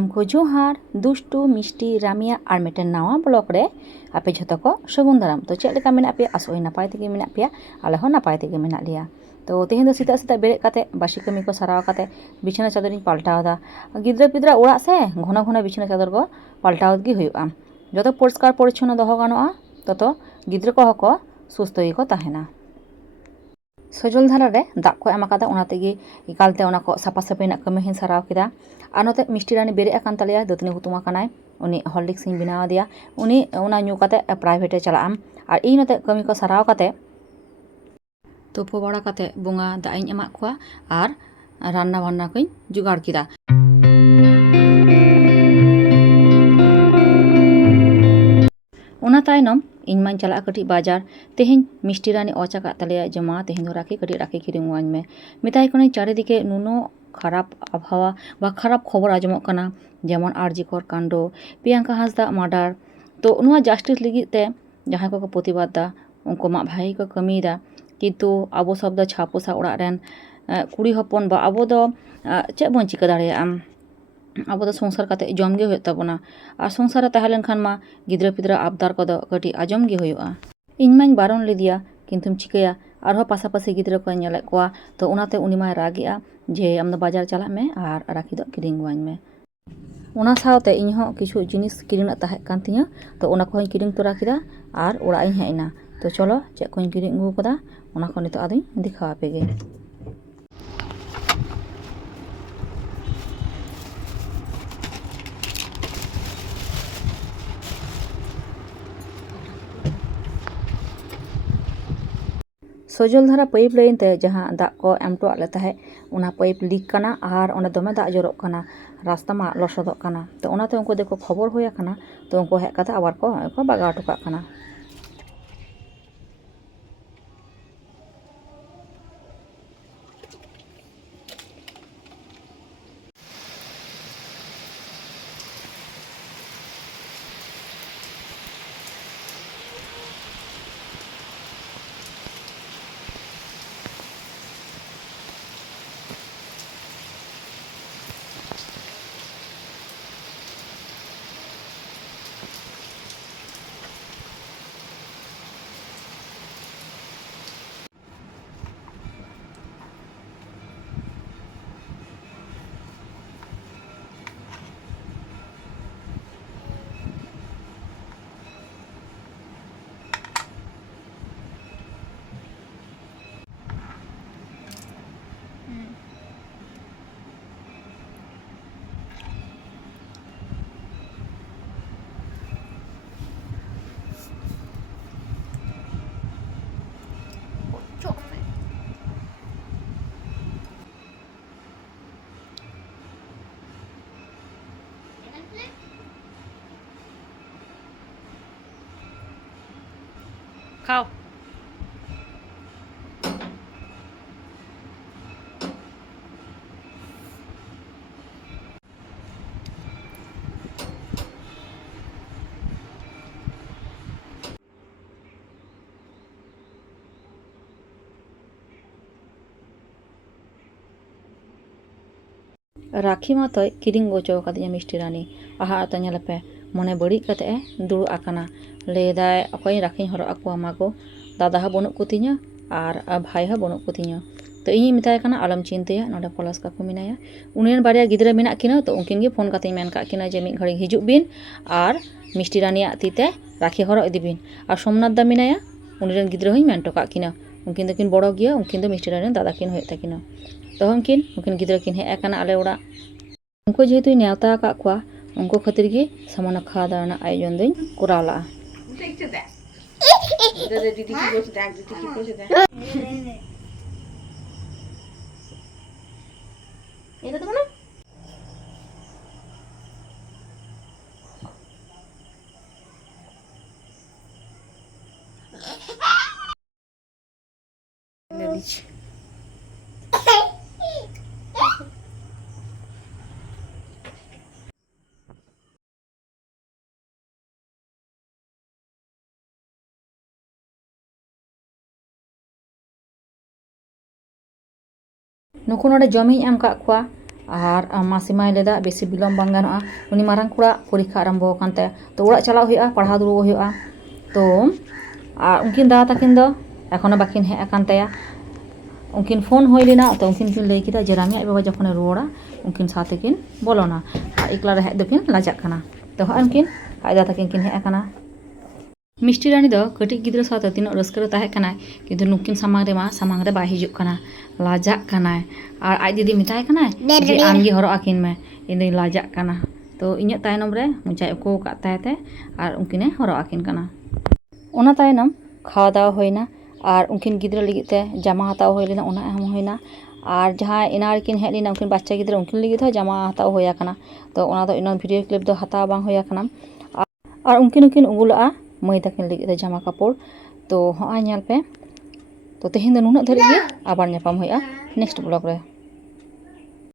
ᱥᱟᱱᱟᱢ ᱠᱚ ᱡᱚᱦᱟᱨ ᱫᱩᱥᱴᱩ ᱢᱤᱥᱴᱤ ᱨᱟᱢᱤᱭᱟ ᱟᱨ ᱢᱤᱫᱴᱮᱱ ᱱᱟᱣᱟ ᱵᱞᱚᱜ ᱨᱮ ᱟᱯᱮ ᱡᱷᱚᱛᱚ ᱠᱚ ᱥᱟᱹᱜᱩᱱ ᱫᱟᱨᱟᱢ। ᱛᱚ ᱪᱮᱫ ᱞᱮᱠᱟ ᱢᱮᱱᱟᱜ ᱯᱮᱭᱟ? ᱟᱥᱚᱜ ᱱᱟᱯᱟᱭ ᱛᱮᱜᱮ ᱢᱮᱱᱟᱜ ᱯᱮᱭᱟ, ᱟᱞᱮ ᱦᱚᱸ ᱱᱟᱯᱟᱭ ᱛᱮᱜᱮ ᱢᱮᱱᱟᱜ ᱞᱮᱭᱟ। ᱛᱚ ᱛᱮᱦᱮᱧ ᱫᱚ ᱥᱮᱛᱟᱜ ᱥᱮᱛᱟᱜ ᱵᱮᱨᱮᱫ ᱠᱟᱛᱮ ᱵᱟᱥᱤ ᱠᱟᱹᱢᱤ ᱠᱚ ᱥᱟᱨᱟᱣ ᱠᱟᱛᱮ ᱵᱤᱪᱷᱱᱟᱹ ᱪᱟᱫᱚᱨᱤᱧ ᱯᱟᱞᱴᱟᱣ ᱫᱟ। ᱜᱤᱫᱽᱨᱟᱹ ᱯᱤᱫᱽᱨᱟᱹ ᱚᱲᱟᱜ ᱥᱮ ᱜᱷᱚᱱᱚ ᱜᱷᱚᱱᱚ ᱵᱤᱪᱷᱱᱟᱹ ᱪᱟᱫᱚᱨ ᱠᱚ ᱯᱟᱞᱴᱟᱣ ᱜᱮ ᱦᱩᱭᱩᱜᱼᱟ। ᱡᱚᱛᱚ ᱯᱚরিষ্কার পরিচ্ছন্ন ᱫᱚᱦᱚ ᱜᱟᱱᱚᱜᱼᱟ তত ᱜᱤᱫᱽᱨᱟᱹ ᱠᱚᱦᱚᱸ ᱠᱚ সুস্থ ᱜᱮᱠᱚ ᱛᱟᱦᱮᱱᱟ। ᱥᱚᱡᱚᱞ ᱫᱷᱟᱨᱟ ᱨᱮ ᱫᱟᱜ ᱠᱚ ᱮᱢ ᱟᱠᱟᱫᱟ, ᱚᱱᱟ ᱛᱮᱜᱮ ᱮᱠᱟᱞᱛᱮ ᱚᱱᱟ ᱠᱚ ᱥᱟᱯᱷᱟ ᱥᱟᱹᱯᱷᱤ ᱨᱮᱱᱟᱜ ᱠᱟᱹᱢᱤ ᱦᱚᱸᱧ ᱥᱟᱨᱟᱣ ᱠᱮᱫᱟ। ᱟᱨ ᱱᱚᱛᱮ ᱢᱤᱥᱴᱤ ᱨᱟᱱᱤ ᱵᱮᱨᱮᱫ ᱟᱠᱟᱱ ᱛᱟᱞᱮᱭᱟ, ᱫᱟᱹᱛᱟᱹᱱᱤ ᱦᱩᱛᱩᱢ ᱟᱠᱟᱱᱟᱭ। ᱩᱱᱤ ᱦᱚᱨᱞᱤᱠᱥ ᱤᱧ ᱵᱮᱱᱟᱣ ᱟᱫᱮᱭᱟ, ᱩᱱᱤ ᱚᱱᱟ ᱧᱩ ᱠᱟᱛᱮ ᱯᱨᱟᱭᱵᱷᱮᱴᱮ ᱪᱟᱞᱟᱜᱼᱟ। ᱟᱨ ᱤᱧ ᱱᱚᱛᱮ ᱠᱟᱹᱢᱤ ᱠᱚ ᱥᱟᱨᱟᱣ ᱠᱟᱛᱮ ᱛᱩᱯᱩ ᱵᱟᱲᱟ ᱠᱟᱛᱮ ᱵᱚᱸᱜᱟ ᱫᱟᱜ ᱤᱧ ᱮᱢᱟᱜ ᱠᱚᱣᱟ ᱟᱨ রান্না বান্না কই জোগাড় কিদা। ᱚᱱᱟ ᱛᱟᱭᱱᱚᱢ ᱤᱧ ᱢᱟᱧ ᱪᱟᱞᱟᱜᱼᱟ ᱠᱟᱹᱴᱤᱡ ᱵᱟᱡᱟᱨ। ᱛᱮᱦᱮᱧ ᱢᱤᱥᱴᱤ ᱨᱟᱱᱤ ᱚᱪ ᱟᱠᱟᱫ ᱛᱟᱞᱮᱭᱟ ᱡᱮ ᱢᱟ ᱛᱮᱦᱮᱧ ᱫᱚ ᱠᱟᱹᱴᱤᱡ ᱨᱟᱠᱷᱤ ᱠᱤᱨᱤᱧ ᱟᱹᱧ ᱢᱮ। ᱢᱮᱛᱟᱭ ᱠᱟᱹᱱᱟᱹᱧ চারিদিকে নুনো খারাপ আবহাওয়া বা খারাপ খবর আঁᱡᱚᱢᱚᱜ ᱠᱟᱱᱟ, যেমন আরজিকর কাণ্ড, প্রিয়াঙ্কা হাঁসদা মার্ডার। তো ᱱᱚᱣᱟ জাস্টিস ᱞᱟᱹᱜᱤᱫ তে ᱡᱟᱦᱟᱸᱭ ᱠᱚᱠᱚ ᱯᱨᱚᱛᱤᱵᱟᱫ ᱫᱟ ᱩᱱᱠᱩ ᱢᱟ ᱵᱷᱟᱜᱤ ᱠᱚ ᱠᱟᱹᱢᱤᱭᱮᱫᱟ, ᱠᱤᱱᱛᱩ ᱟᱵᱚ ᱥᱚᱵ ᱫᱚ ᱪᱷᱟᱯᱚᱥᱟ ᱚᱲᱟᱜ ᱨᱮᱱ ᱠᱩᱲᱤ ᱦᱚᱯᱚᱱ ᱵᱟ ᱟᱵᱚ ᱫᱚ ᱪᱮᱫ ᱵᱚᱱ ᱪᱤᱠᱟᱹ ᱫᱟᱲᱮᱭᱟᱜᱼᱟ? ᱟᱵᱚ ᱫᱚ সংসার ᱠᱟᱛᱮ ᱡᱚᱢ ᱜᱮ ᱦᱩᱭᱩᱜ ᱛᱟᱵᱚᱱᱟ। ᱟᱨ সংসার ᱨᱮ ᱛᱟᱦᱮᱸ ᱞᱮᱱᱠᱷᱟᱱ ᱢᱟ ᱜᱤᱫᱽᱨᱟᱹ ᱯᱤᱫᱽᱨᱟᱹ ᱟᱵᱫᱟᱨ ᱠᱚᱫᱚ ᱠᱟᱹᱴᱤᱡ ᱟᱸᱡᱚᱢ ᱜᱮ ᱦᱩᱭᱩᱜᱼᱟ। ᱤᱧ ᱢᱟᱧ ᱵᱟᱨᱚᱱ ᱞᱮᱫᱮᱭᱟ, ᱠᱤᱱᱛᱩᱢ ᱪᱤᱠᱟᱹᱭᱟ ᱟᱨᱦᱚᱸ ᱯᱟᱥᱟᱯᱟᱥᱤ ᱜᱤᱫᱽᱨᱟᱹ ᱠᱚᱧ ᱧᱮᱞᱮᱫ ᱠᱚᱣᱟ। ᱛᱚ ᱚᱱᱟᱛᱮ ᱩᱱᱤ ᱢᱟᱭ ᱨᱟᱜᱮᱜᱼᱟ ᱡᱮ ᱟᱢ ᱫᱚ ᱵᱟᱡᱟᱨ ᱪᱟᱞᱟᱜ ᱢᱮ ᱟᱨ ᱨᱟᱠᱷᱤ ᱫᱚ ᱠᱤᱨᱤᱧ ᱟᱹᱧ ᱢᱮ। ᱚᱱᱟ ᱥᱟᱶᱛᱮ ᱤᱧ ᱦᱚᱸ ᱠᱤᱪᱷᱩ ᱡᱤᱱᱤᱥ ᱠᱤᱨᱤᱧ ᱨᱮᱱᱟᱜ ᱛᱟᱦᱮᱸ ᱠᱟᱱ ᱛᱤᱧᱟᱹ, ᱛᱚ ᱚᱱᱟ ᱠᱚᱦᱚᱸᱧ ᱠᱤᱨᱤᱧ ᱛᱚᱨᱟ ᱠᱮᱫᱟ ᱟᱨ ᱚᱲᱟᱜ ᱤᱧ ᱦᱮᱡ ᱮᱱᱟ। ᱛᱚ ᱪᱚᱞᱚ ᱪᱮᱫ ᱠᱚᱧ ᱠᱤᱨᱤᱧ ᱟᱹᱜᱩ ᱟᱠᱟᱫᱟ ᱚᱱᱟ ᱠᱚ ᱱᱤᱛᱚᱜ ᱟᱫᱚᱧ ᱫᱮᱠᱷᱟᱣ ᱟᱯᱮ ᱜᱮ। ᱥᱚᱡᱚᱞ ᱫᱷᱟᱨᱟ ᱯᱟᱭᱤᱯ ᱞᱟᱭᱤᱱ ᱛᱮ ᱡᱟᱦᱟᱸ ᱫᱟᱜ ᱠᱚ ᱮᱢ ᱦᱚᱴᱚᱣᱟᱜ ᱞᱮ ᱛᱟᱦᱮᱸᱫ, ᱚᱱᱟ ᱯᱟᱭᱤᱯ ᱞᱤᱠ ᱠᱟᱱᱟ ᱟᱨ ᱚᱸᱰᱮ ᱫᱚᱢᱮ ᱫᱟᱜ ᱡᱚᱨᱚᱜ ᱠᱟᱱᱟ, ᱨᱟᱥᱛᱟ ᱢᱟ ᱞᱚᱥᱚᱫᱚᱜ ᱠᱟᱱᱟ। ᱛᱚ ᱚᱱᱟᱛᱮ ᱩᱱᱠᱩ ᱫᱚᱠᱚ ᱠᱷᱚᱵᱚᱨ ᱦᱩᱭ ᱟᱠᱟᱱᱟ, ᱛᱚ ᱩᱱᱠᱩ ᱦᱮᱡ ᱠᱟᱛᱮ আবার ᱠᱚ ᱵᱟᱜᱟᱣ ᱦᱚᱴᱚ ᱠᱟᱜ ᱠᱟᱱᱟ। খাও। রাখি মাতই কিরিং গোচো কাদিয়া মিষ্টি রানী আহা তো ᱧᱮᱞᱯᱮ মনে বাড়িজ কাতে দুড়ুব আকানা ᱞᱟᱹᱭᱫᱟᱭ ᱚᱠᱚᱭ ᱨᱟᱠᱷᱤᱧ ᱦᱚᱨᱚᱜ ᱟᱠᱚᱣᱟ ᱢᱟᱜᱚ, ᱫᱟᱫᱟ ᱦᱚᱸ ᱵᱟᱹᱱᱩᱜ ᱠᱚᱛᱤᱧᱟ ᱟᱨ ᱵᱷᱟᱭ ᱦᱚᱸ ᱵᱟᱹᱱᱩᱜ ᱠᱚᱛᱤᱧᱟ। ᱛᱚ ᱤᱧᱤᱧ ᱢᱮᱛᱟᱭ ᱠᱟᱱᱟ ᱟᱞᱚᱢ ᱪᱤᱱᱛᱟᱹᱭᱟ, ᱱᱚᱰᱮ ᱯᱚᱞᱟᱥ ᱠᱟᱠᱩ ᱢᱮᱱᱟᱭᱟ, ᱩᱱᱤ ᱨᱮᱱ ᱵᱟᱨᱭᱟ ᱜᱤᱫᱽᱨᱟᱹ ᱢᱮᱱᱟᱜ ᱠᱤᱱᱟᱹ। ᱛᱚ ᱩᱱᱠᱤᱱ ᱜᱮ ᱯᱷᱳᱱ ᱠᱟᱛᱮᱧ ᱢᱮᱱ ᱠᱟᱜ ᱠᱤᱱᱟ ᱡᱮ ᱢᱤᱫ ᱜᱷᱟᱹᱲᱤᱡ ᱦᱤᱡᱩᱜ ᱵᱤᱱ ᱟᱨ মিষ্টি রানিয়াᱜ ᱛᱤᱛᱮ রাখি হরᱚᱜ ᱤᱫᱤ ᱵᱤᱱ। ᱟᱨ ᱥᱳᱢᱱᱟথ ᱫᱟ ᱢᱮᱱᱟᱭᱟ, ᱩᱱᱤ ᱨᱮᱱ ᱜᱤᱫᱽᱨᱟᱹ ᱦᱚᱸᱧ ᱢᱮᱱ ᱦᱚᱴᱚ ᱠᱟᱜ ᱠᱤᱱᱟ, ᱩᱱᱠᱤᱱ ᱫᱚᱠᱤᱱ ᱵᱚᱲᱚ ᱜᱮᱭᱟ, ᱩᱱᱠᱤᱱ ᱫᱚ মিষ্টি রানী ᱨᱮᱱ ᱫᱟᱫᱟ ᱠᱤᱱ ᱦᱩᱭᱩᱜ ᱛᱟᱹᱠᱤᱱᱟ। ᱛᱚᱠᱷᱚᱱ ᱩᱱᱠᱤᱱ ᱜᱤᱫᱽᱨᱟᱹ ᱠᱤᱱ ᱦᱮᱡ ᱟᱠᱟᱱᱟ ᱟᱞᱮ ᱚᱲᱟᱜ। ᱩᱱᱠᱩ ᱡᱮᱦᱮᱛᱩᱧ ᱱᱮᱣᱛᱟ ᱟᱠᱟᱫ ᱠᱚᱣᱟ, ᱩᱱᱠᱩ ᱠᱷᱟᱹᱛᱤᱨ ᱜᱮ ᱥᱟᱢᱟᱱᱱᱚ খাওয়া দাওয়া ᱨᱮᱱᱟᱜ আয়োজন দᱩᱧ ᱠᱚᱨᱟᱣ ᱞᱟᱜᱼᱟ। এটা দেবো না? দিচ্ছি। ᱱᱩᱠᱩ ᱱᱚᱰᱮ ᱡᱚᱢᱤᱧ ᱮᱢ ᱠᱟᱜ ᱠᱚᱣᱟ ᱟᱨ ᱢᱟᱥᱤᱢᱟᱭ ᱞᱟᱹᱭᱫᱟ ᱵᱮᱥᱤ ᱵᱤᱞᱚᱢ ᱵᱟᱝ ᱜᱟᱱᱚᱜᱼᱟ, ᱩᱱᱤ ᱢᱟᱨᱟᱝ ᱠᱚᱲᱟ ᱯᱚᱨᱤᱠᱷᱟ ᱟᱨᱟᱢᱵᱚ ᱟᱠᱟᱱ ᱛᱟᱭᱟ, ᱛᱚ ᱚᱲᱟᱜ ᱪᱟᱞᱟᱜ ᱦᱩᱭᱩᱜᱼᱟ, ᱯᱟᱲᱦᱟᱣ ᱫᱩᱲᱩᱵ ᱦᱩᱭᱩᱜᱼᱟ। ᱛᱚ ᱩᱱᱠᱤᱱ ᱫᱟᱫᱟ ᱛᱟᱹᱠᱤᱱ ᱫᱚ ᱮᱠᱷᱚᱱᱳ ᱵᱟᱹᱠᱤᱱ ᱦᱮᱡ ᱟᱠᱟᱱ ᱛᱟᱭᱟ। उनकिन फ़ोन हो लेना तो उनकिन किन लई किदा जे रामी बाबा जखन रुआड़ा उनकिन साथे किन बोलोना एकला रहे दोकिन लाजाक कना तो हाँ उनकिन आज दादा किन हेज आकाना। मिष्टि रानी दो कटिज गिद्रा साथे तीना रस्क रे ताहे कनाय किन्तु नुकिन सामांग रे मा सामांग रे बाय हिजुग कना, लाजाक कनाय आर आज दीदी मिताय कनाय जे आमगे हरो आकिन में इन लाजाक कना। तो इᱧ तायनम रे मुचाय को का तायते आर उनकिने हरो आकिन कना। ओना तायनम खावा दावा होइना और उनकिन गिद्रा लगी ते जामा हताव हो लेना ओना एम होइना और जहाँ इना किन हेज लेना उनकिन बाच्चा गिद्रा उनकिन लगी तो जामा हताव होया कना। तो ओना दो इन भिडियो क्लिप दो हताव बांग होया कना और उनकिन उगुलआ मई तकिन लगी ते जामा कपड़। तो हाँ नेल पे तो तेहेन दो नुना धरि गे आबार नेपाम होया नेक्स्ट ब्लॉग रे।